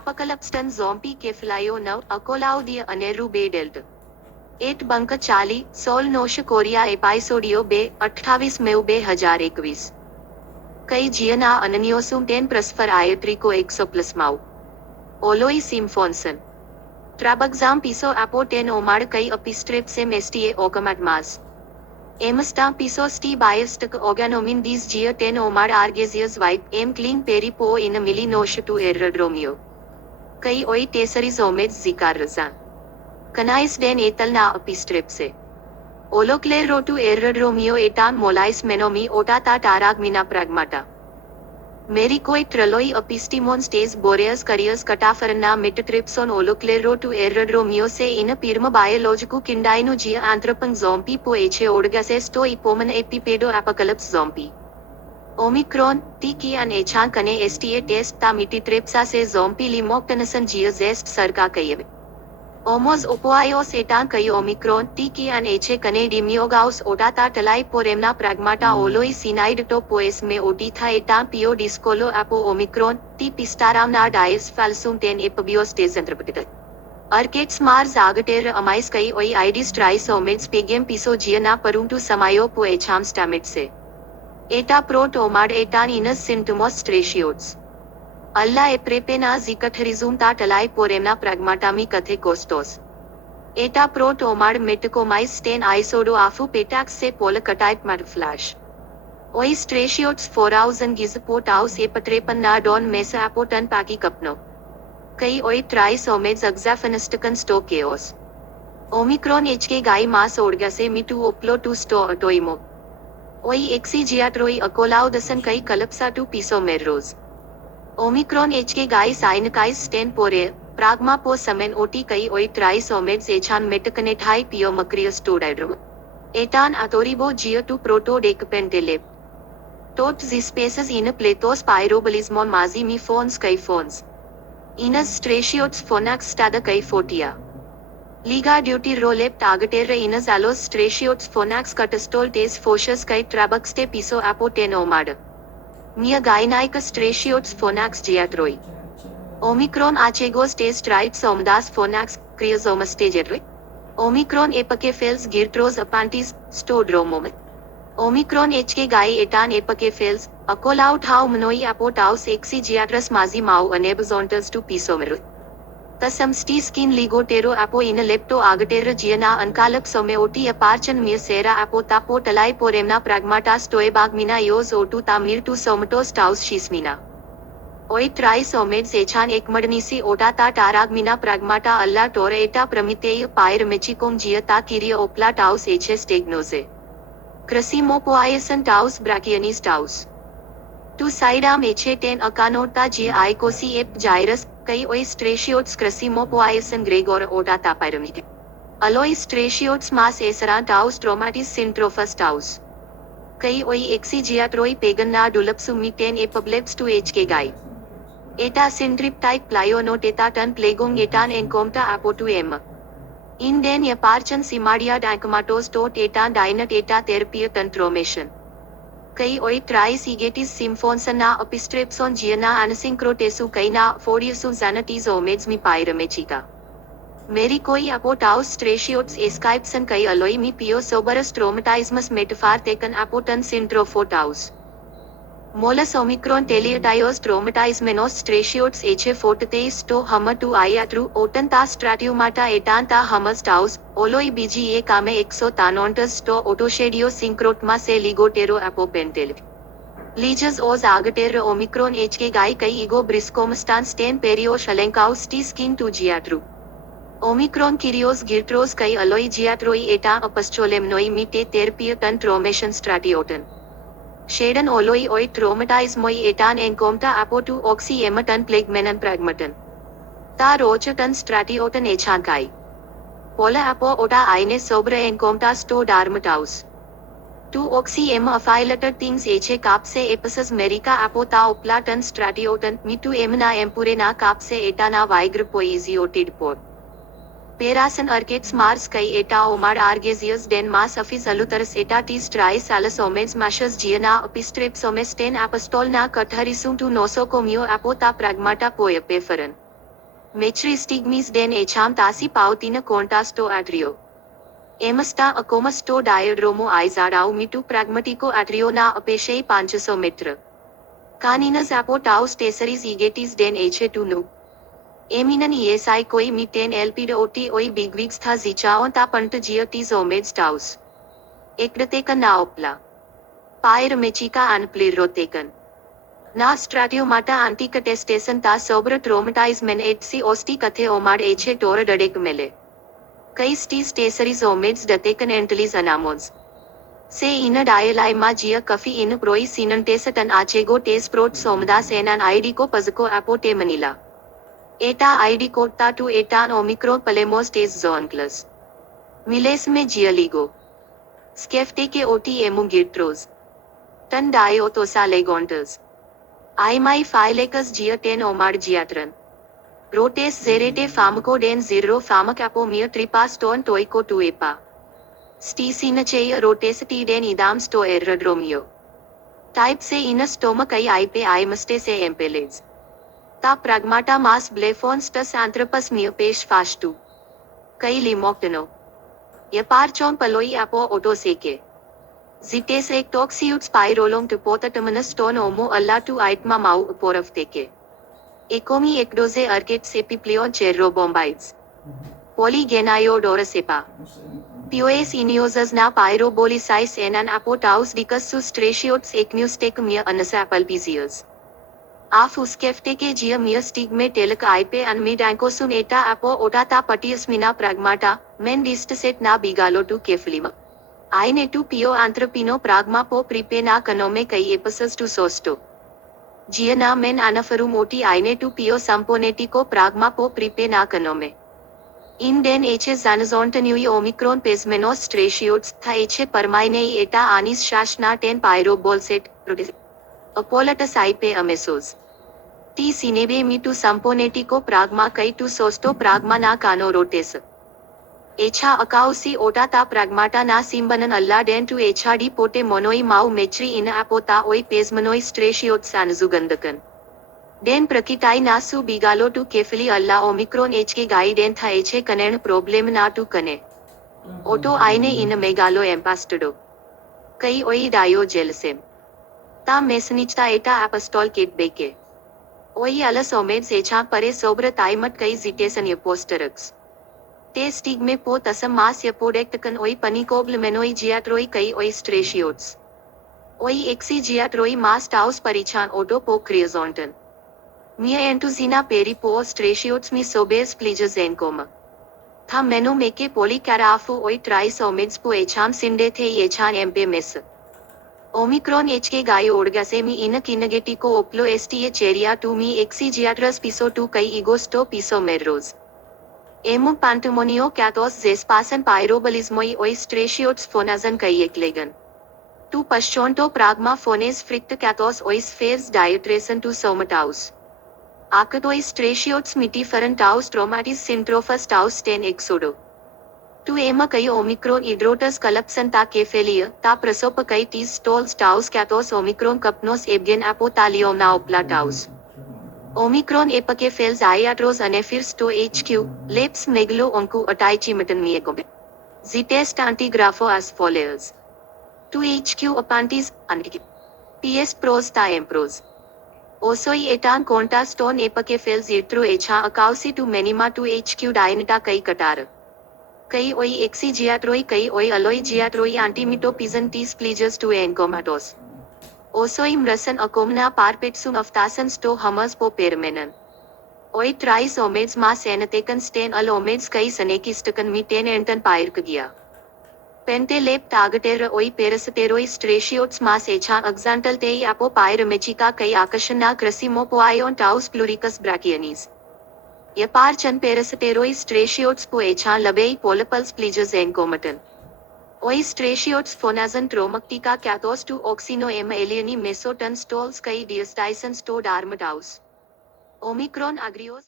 Apocalypse zombie keflayo now akolaudia aneru be delt. 8 બંક 40 16 નોશ કોરિયા એપાઇસોડિયો 2 28 મેવ 2021 કઈ જીયના અનન્યોસુમ 10 પ્રસ્ફર આયત્રિકો 100 પ્લસ માઉ ઓલોઈ સિમ્ફોન્સન ટ્રાબક્ઝામ પીસો આપો 10 ઓમાડ કઈ અપિસ્ટ્રેપ્સેમ એસટીએ ઓકમાટ માસ એમસ્ટા પીસો સ્ટી બાયસ્ટક ઓર્ગાનોમિન દીસ જીય 10 ઓમાડ આર્ગેઝિયસ વાઇપ એમ ક્લીન પેરીપો ઇન મિલી નોશ ટુ એરડ્રોમિયો કઈ ઓઈ ટેસરીઝ ઓમેજ ઝિકાર રઝાન Canais den etalna apistrepse. Oloclerotu errodromio etan molais menomi otata taragmina pragmata. Mericoi traloi epistimon stes boreas carias catafarna metatripson oloclerotu errodromio se in pirma biologico kindainu gia anthropon zombie po eche orgases to ipoman epipedo apocalypse zombie. Omicron, tiki an echan kane sta test ta mititrepsa se zombie limoctanasan gia zest sarka kayave. Omos opoios etan kay omicron tiki an eche kane dimiogaus otata talai poremna pragmata oloi sinide to poes me otitha etan pio discolo apo omicron ti pistaramna dies falsum ten epibios tes interpreted. Arcates mars agater amais kai oi idis trisomeds pegem piso giana peruntu samayo po echam stamitse. Eta prot omad etan inus symptomos stratiots. Allah एप्रेपेना जिकथरिजुम ता टलाई पोरेमना प्रगमाटामी कथे कोस्टोस एटा प्रोट ओमाड मेटकोमाइस stand आइसोडो आफु पेटाक्स से पोल कटाइट mud flash ओई स्ट्रेशियोट्स 4000 गिजपोटाउस एपत्रेपन ना don मेसा एपोटन पाकी कपनो कई ओई ट्राइस homage अग्जाफेनिस्टकन स्टोकेओस Omicron एचके गाई मास ओडगा से मिटू ओप्लो टू स्टो अटोइमो ओई एक्सीजियाट्रोई अकोलाउ दसन कई कलप्सा टू पीसो मेरोज ओमिक्रॉन एचके गाई साइनकाइस स्टेन पोरे प्रागमा पो समेन ओटी कई ओई ट्राइस ओमेज एचान मेटकनेट हाई पियो मक्रियस टोडाइड्रो एटान अतोरिबो जियो टू प्रोटो डेकपेंटेलेप टोट जिस्पेसेस इन प्लेटोस पाइरोबलिज्मोन माजी मी फोन्स कई फोन्स इनस स्ट्रेशियोट्स फोनाक्स स्टादा कई फोटिया लीगा ड्यूटी रोलेप टागटेर इनस आलोस स्ट्रेशियोट्स फोनाक्स कटस्टोल टेस फोशस कई ट्राबक्स्टे पिसो एपो टेन ओमाड Mia Gynaicus stratiotes phonax giatroi. Omicron achegos tes trites omdas phonax criosomastageroi. Omicron epacephales girtros apantis stodromom. Omicron hk gai etan epacephales acolaut how mnoi apotaus exigiatras mazi mau anebzontas to pisomer. Tasam sti skin ligotero apo in lepto agatera giana ancalap someoti aparchan mia sera apotapo talai poremna pragmata stoebagmina yos otu tamir to somatos taus shismina. Oi tris omeds echan ekmadnisi otata taragmina pragmata alla toreta prometei pyr mechicom giata kiria opla taus eches tegnoze. Crasimopoiasan taus brachianis taus. Tu sidam eche ten acanota gia icosi ep gyrus कई ओई स्ट्रेशियोट्स क्रेसिमोपोआयसन Gregor ओटाता पायरमिक alloy स्ट्रेशियोट्स मास एसरा टाउस ट्रोमाटिस सिंट्रोफस टाउस कई ओई एक्सीजियाट्रोई पेगन्ना डुलप्सुमिटेन एपब्लेप्स to H के गाई एटा सिंड्रिप्टाइक प्लायोनोटेता ton प्लेगोंग एटान एनकोमटा एपोटू M इन Dane यपार्चन सिमाडिया डाइकमाटोस टोट एटा डाइनट एटा therapy कंट्रोमेशन कई ओई ट्राइस इगेटिस सिम्फोन्सना अपिस्ट्रेप्सोन जियना अनसिंक्रोटेसु कईना फोडियसु ज़ानटीज homage मी पायरमेचिका मेरी कोई अपोटाउस स्ट्रेशियोट्स एस्काइप्सन कई अलोई मी पियो सोबरस ट्रोमेटाइज्मस मेटफार तेकन अपोटन सिंट्रोफोटाउस मोलस ओमिक्रॉन टेलियटायोस ट्रोमेटाइजमेनोस स्ट्रेशियोट्स एचे फोटतेइस टो हम टू आयाट्रू ओटन ता स्ट्राटियोमाटा एटान ता हमस टाउस ओलोई बीजी ए कामे एक्सो तानोंटस टो ओटोशेडियो सिंक्रोटमा से लिगोटेरो एपोपेंटेल लीजस ओज आगटेर ओमिक्रॉन एचके गाई कई इगो ब्रिस्कोमस्टान स्टेन पेरियो शलेंकाउस टी स्किन टू जियाट्रू ओमिक्रॉन किरियोस गिर्ट्रोस कई अलोई जियाट्रोई एटा अपस्चोलेमनोई मीटे थेरेपी टन ट्रोमेशन स्ट्राटियोटन शेडन ओलोई ओई ट्रोमेटाइज्मोई एटान एनकोमटा एपोटू ऑक्सी एमटन प्लेगमेनन प्रैग्मटन ता रोचटन स्ट्राटियोटन एचान काई पोला एपो ओटा आइने सोब्रे एनकोमटा स्टो डार्मटाउस टू ऑक्सी एम अफाइलटर थिंग्स एचे कापसे एपसस मेरिका एपो ता ओप्लाटन स्ट्राटियोटन मिटू एमना एम्पुरेना कापसे एटाना वाइग्र पोइजियोटिड पोर Perasan arcates Mars kai eta omar argesius den mas afis aluteris eta tis tris alas omens mashas giana epistrepes omes ten apostol na katharisum tu nosocomio apota pragmata poia peferan. Metri stigmis den echam tasi pautina contasto atrio. Emasta acomasto diadromo aizarau mitu pragmatico atrio na apeshei panchaso metra. Caninas apotaus tesaris egetis den eche tu nu. Eminan ESI koi mi 10 LP oti oi bigwigs tha zichaon ta pant gia tis omeds taus. Ekdateka na opla. Pyr mechika anplirrotekan. Na stratio mata anticatestation ta sobre traumatize men etsi osti kathe omad eche tora dadek mele. Kai stis tesaris omeds datekan entlis anamos. Se ina dialai ma gia kafi in proi sinantesatan achego tes prot somdas enan ID ko pazko apote manila. Eta ID कोटा टू एटान ओमिक्रो पलेमोस टेस जोनक्लस मिलेस में जियलिगो स्केफ्टे के ओटी एमु गिट्रोज टन डायोतोसा लेगोंटस आई माई फाइलेकस जिया टेन ओमार जियात्रन रोटेस जेरेटे फामको डेन जीरो फामकैपो मिय ट्रिपास टोन टोइको टू एपा स्टीसीन चेय रोटेस टी डेन इदाम स्टो एर्रड्रोमियो टाइप से इन स्टोमक आई पे आई मस्टे से एम्पेलेज Ta pragmata mas blefons tas anthropus miopes fastu. Kai limoctano. Yaparchon paloi apo otoseke. Zites ek toxiut spirolum to potatamanus ton omo alla tu aitma mau uporavteke. Ecomi ekdoze arcates epiplion cherrobombites. Polygenaio dorasepa. Poes iniosas na pyrobolicis enan apotaus dicus sus stratiots ecnustec mia anasapalpisius. Af uskefte ke gia mia stigme telek aipe anmid ancosun eta apo otata patius mina pragmata, men distaset na bigalo tu keflima. Aine tu pio anthropino pragma po pripe na kanome kai epasas tu sosto. Gia na men anafaru moti aine tu pio samponetico pragma po pripe na kanome. In den eche zanazontanui omicron pesmenos stratiots tha eche permainei eta anis shashna ten pyrobolset, apolatus aipe amesos. T sinebe mi tu samponetico pragma kai tu sosto pragma na cano rotes. Echa akausi ota ta pragmata na simbanan alla den tu echa di pote monoi mau mechri in apota oi pesmanoi stratiot sanzugandakan. Den prakitai na su bigalo tu kefili alla omicron hk gai den tha eche kanen problem na tu kane. Oto aine in megalo empastado. Kai oi dio gelsem. Ta mesnichta eta apostol kit beke. Oi alas omeds echa pare sobre taimat kai zitesan yaposterux. Te stigme po tasam mas yapodectakan oi panicoblemenoi giatroi kai oi stratiots. Oi exi giatroi mas taus parichan odo po criozonton. Mia entuzina peri po stratiots mi sobes plejas encoma. Tha menu meke polycarafu oi tris omeds po echam sinde the echan empe mes. Omicron hk gai orgase mi ina kinagetico oplo sta cheria tu mi exigiatras piso tu kai igosto piso merros. Emu pantemonio katos zespasan pyrobolismoi oi stratiots fonazan kai eklegan. Tu paschonto pragma phones frict katos ois phase diatresan tu somataus. Akatoi stratiots mitiferan taus traumatis syntrophus taus ten exodo. Tu ema kai omicron hydrotus kalapsan ta kefelia, ta prasopa kai tis stols taus katos omicron kapnos ebgen apotaliom na opla taus. Omicron epakefels iatros anefir sto HQ, leps megalo onku ataichi matan miecome. Zitest antigrapho as follows. Tu HQ apantis, anti. PS pros ta empros. Osoi etan conta stone epakefels irtro echa akausi tu menima tu HQ dianita kai katara. Kai oi exigiatroi kai oi aloi giatroi antimito pizantis plejas tu encomatos. Osoi mrasan akomna parpetsum aftasan sto hamas po permenan. Oi tris omeds mas enatekan sten al omeds kai sanekistakan mi ten entan pairkagia. Pente lep tagater oi perasateroi stratiots mas echan axantal tei apo pyromechica kai akashana crasimo po ion taus pluricus brachianis. Yaparchan perasateroi stratiots po echan labei polipals plejas encomatan. Oi stratiots fonazan tromactica katos tu oxino ema alieni mesotan stols kai diastyson sto darmataus. Omicron agrios